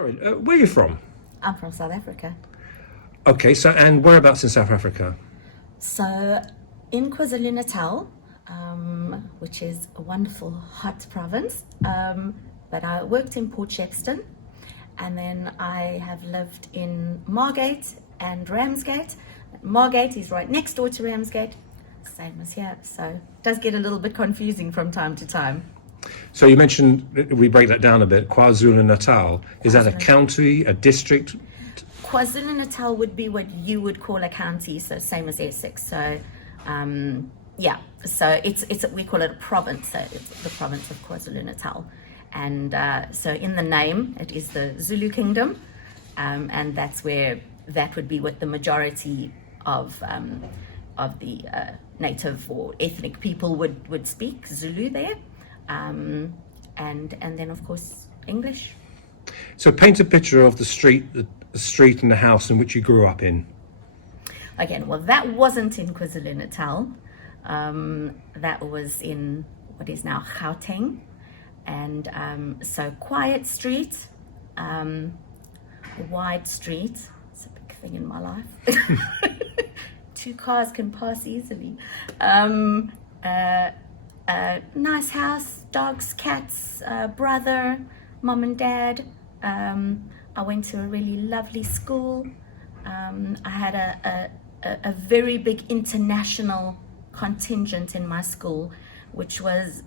Karin, where are you from? I'm from South Africa. Okay, so and whereabouts in South Africa? So in KwaZulu-Natal, which is a wonderful hot province, but I worked in Port Shepstone, and then I have lived in Margate and Ramsgate. Margate is right next door to Ramsgate, same as here, so it does get a little bit confusing from time to time. So you mentioned, we break that down a bit, KwaZulu-Natal. Is that a county, a district? KwaZulu-Natal would be what you would call a county, so same as Essex. So, yeah, so it's we call it a province. So it's the province of KwaZulu-Natal, and so in the name it is the Zulu Kingdom, and that's where that would be what the majority of the native or ethnic people would speak Zulu there, and then of course English. So paint a picture of the street and the house in which you grew up in. Again, well, that wasn't in KwaZulu-Natal. That was in what is now Gauteng. And so quiet street, wide street. It's a big thing in my life. 2 cars can pass easily. Nice house, dogs, cats, brother, mom and dad. I went to a really lovely school. I had a very big international contingent in my school, which was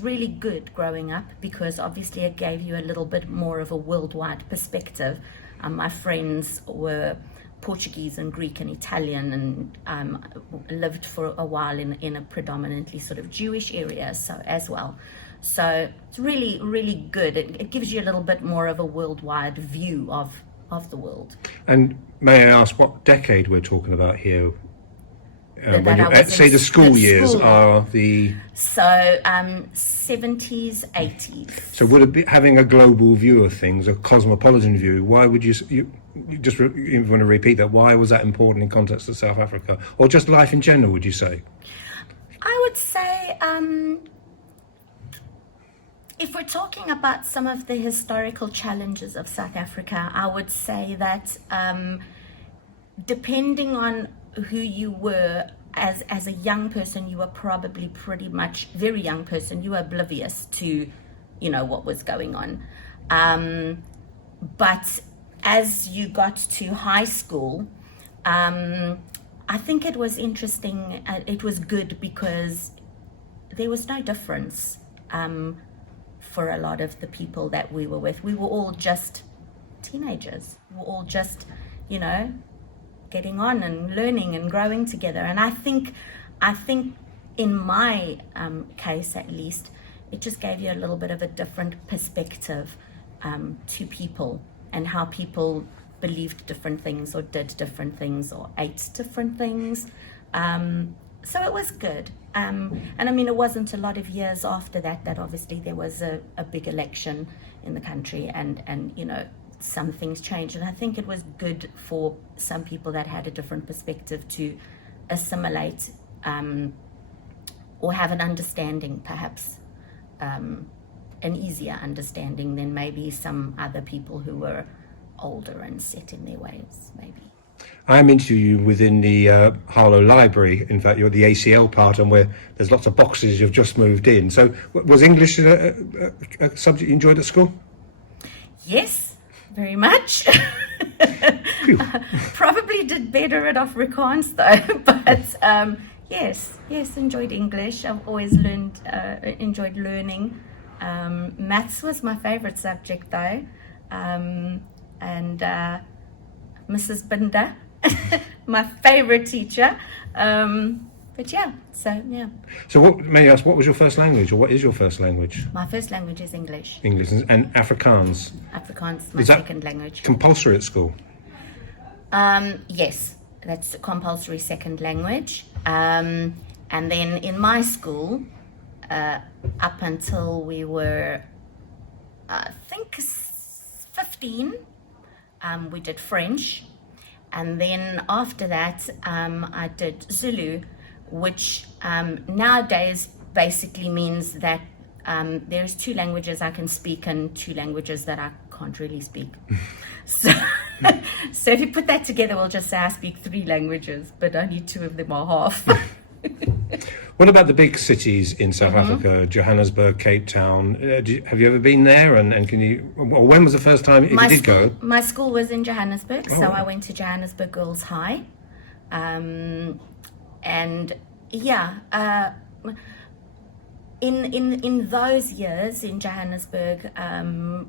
really good growing up, because obviously it gave you a little bit more of a worldwide perspective. My friends were Portuguese and Greek and Italian, and lived for a while in a predominantly sort of Jewish area, so as well. So it's really, really good. It gives you a little bit more of a worldwide view of the world. And may I ask what decade we're talking about here? Say the school years are the... So 70s, 80s. So would it be having a global view of things, a cosmopolitan view? Why would you just want to repeat that? Why was that important in context of South Africa? Or just life in general, would you say? I would say... if we're talking about some of the historical challenges of South Africa, I would say that depending on who you were as a young person, you were probably pretty much, very young person, you were oblivious to, what was going on. But as you got to high school, I think it was interesting. It was good because there was no difference. For a lot of the people that we were with, we were all just teenagers. We were all just, getting on and learning and growing together. And I think in my case, at least, it just gave you a little bit of a different perspective to people and how people believed different things or did different things or ate different things. So it was good. And I mean, it wasn't a lot of years after that obviously there was a big election in the country, and some things changed. And I think it was good for some people that had a different perspective to assimilate or have an understanding, perhaps an easier understanding than maybe some other people who were older and set in their ways, maybe. I'm interviewing within the Harlow Library. In fact, you're the ACL part, and where there's lots of boxes you've just moved in. So was English a subject you enjoyed at school? Yes, very much. Probably did better at Afrikaans though, but yes, enjoyed English. I've always enjoyed learning. Maths was my favorite subject though, and Mrs. Binder, my favorite teacher. But yeah, so yeah. So may I ask, what was your first language, or what is your first language? My first language is English. English and Afrikaans? Afrikaans, my second language. Compulsory at school? Yes, that's a compulsory second language. And then in my school, up until we were, I think, 15, we did French, and then after that I did Zulu, which nowadays basically means that there's 2 languages I can speak and 2 languages that I can't really speak. So, so if you put that together, we'll just say I speak 3 languages, but only 2 of them are half. What about the big cities in South Africa, Johannesburg, Cape Town? Have you ever been there? And can you, or when was the first time, if you did go? My school was in Johannesburg, so Oh. I went to Johannesburg Girls High. And yeah, in those years in Johannesburg,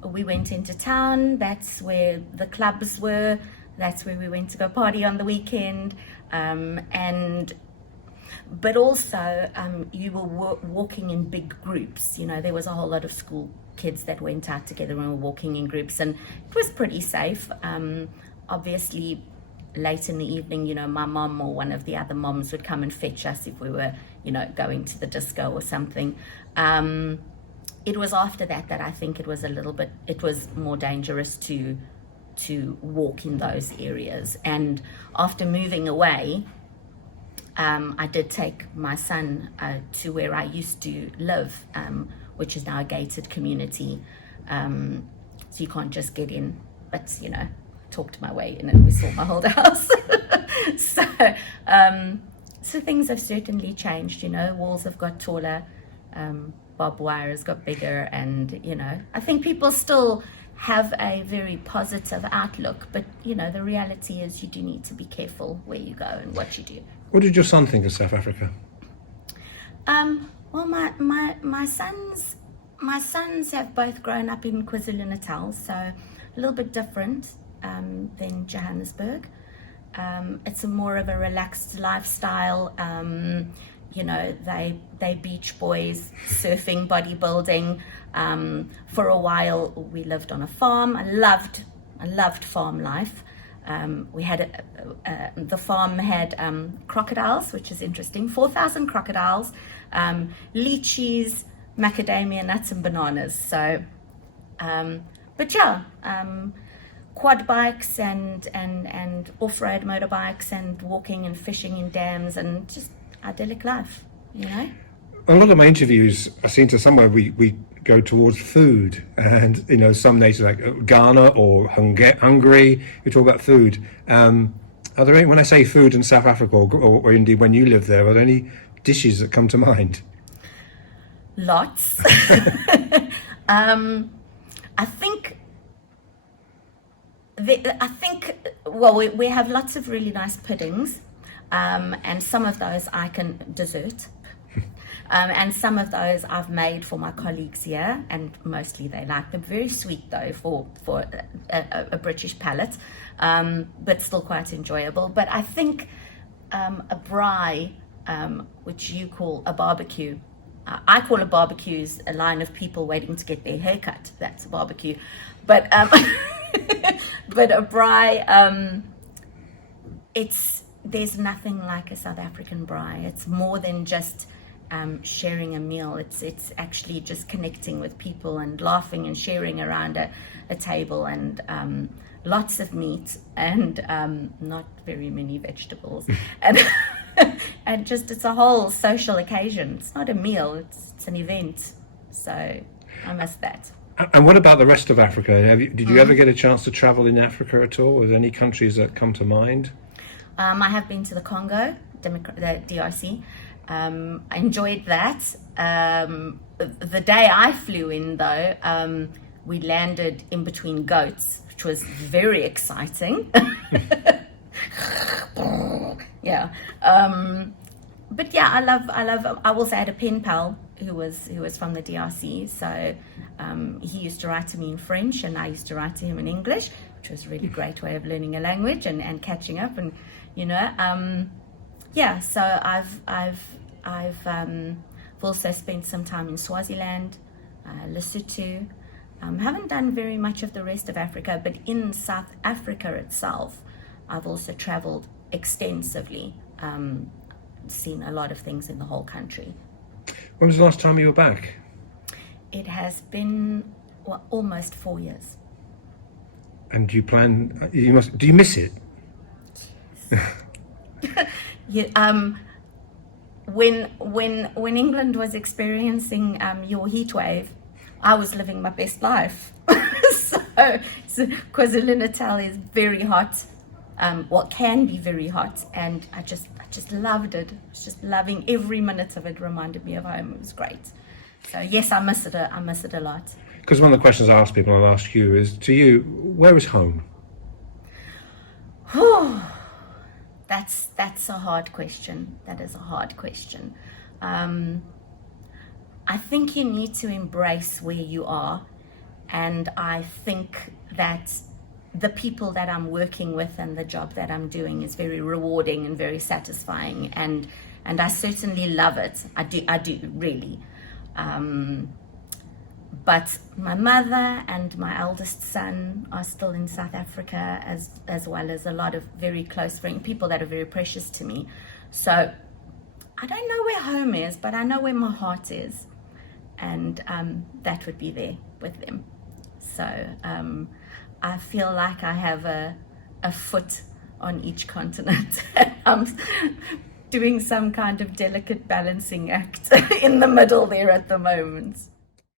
we went into town. That's where the clubs were. That's where we went to go party on the weekend. But also, you were walking in big groups. You know, there was a whole lot of school kids that went out together and were walking in groups, and it was pretty safe. Obviously, late in the evening, you know, my mom or one of the other moms would come and fetch us if we were, you know, going to the disco or something. It was after that I think it was more dangerous to walk in those areas. And after moving away, I did take my son to where I used to live, which is now a gated community. So you can't just get in, but, you know, talked my way in and we saw my whole house. So things have certainly changed, you know, walls have got taller, barbed wire has got bigger, and, you know, I think people still have a very positive outlook, but, you know, the reality is you do need to be careful where you go and what you do. What did your son think of South Africa? Well, my sons have both grown up in KwaZulu-Natal, so a little bit different than Johannesburg. It's more of a relaxed lifestyle. You know, they beach boys, surfing, bodybuilding. For a while, we lived on a farm. I loved farm life. We had the farm had crocodiles, which is interesting. 4,000 crocodiles, lychees, macadamia nuts, and bananas. So, but yeah, quad bikes and off-road motorbikes and walking and fishing in dams and just idyllic life, you know. A lot of my interviews, I seem to somewhere we go towards food, and you know, some nations like Ghana or Hungary, we talk about food. Are there any, when I say food in South Africa, or indeed when you live there, are there any dishes that come to mind? Lots. I think well, we have lots of really nice puddings, and some of those I can dessert. And some of those I've made for my colleagues here, and mostly they like them. Very sweet though for a British palate, but still quite enjoyable. But I think a braai, which you call a barbecue, I call a barbecue is a line of people waiting to get their hair cut. That's a barbecue. But but a braai, there's nothing like a South African braai. It's more than just sharing a meal. It's actually just connecting with people and laughing and sharing around a table, and lots of meat and not very many vegetables, and and just it's a whole social occasion. It's not a meal, it's an event. So I miss that. And what about the rest of Africa? Did you ever get a chance to travel in Africa at all? Are there any countries that come to mind? I have been to the Congo, the DRC. I enjoyed that. The day I flew in, though, we landed in between goats, which was very exciting. Yeah. But yeah, I also had a pen pal who was from the DRC, so he used to write to me in French and I used to write to him in English, which was a really great way of learning a language and catching up, and you know, yeah. So I've also spent some time in Swaziland, Lesotho. Haven't done very much of the rest of Africa, but in South Africa itself, I've also traveled extensively, seen a lot of things in the whole country. When was the last time you were back? It has been almost 4 years. And do you plan? Do you miss it? Yeah, when England was experiencing your heat wave, I was living my best life. So So KwaZulu-Natal is very hot, can be very hot, and I just loved it. I was just loving every minute of it. Reminded me of home. It was great. So yes, I miss it. I miss it a lot. Because one of the questions I ask people, and I'll ask you, is to you, where is home? That's a hard question. That is a hard question. I think you need to embrace where you are, and I think that the people that I'm working with and the job that I'm doing is very rewarding and very satisfying, and I certainly love it. I do really. But my mother and my eldest son are still in South Africa, as well as a lot of very close friends, people that are very precious to me. So I don't know where home is, but I know where my heart is, and that would be there with them. So I feel like I have a foot on each continent. I'm doing some kind of delicate balancing act in the middle there at the moment.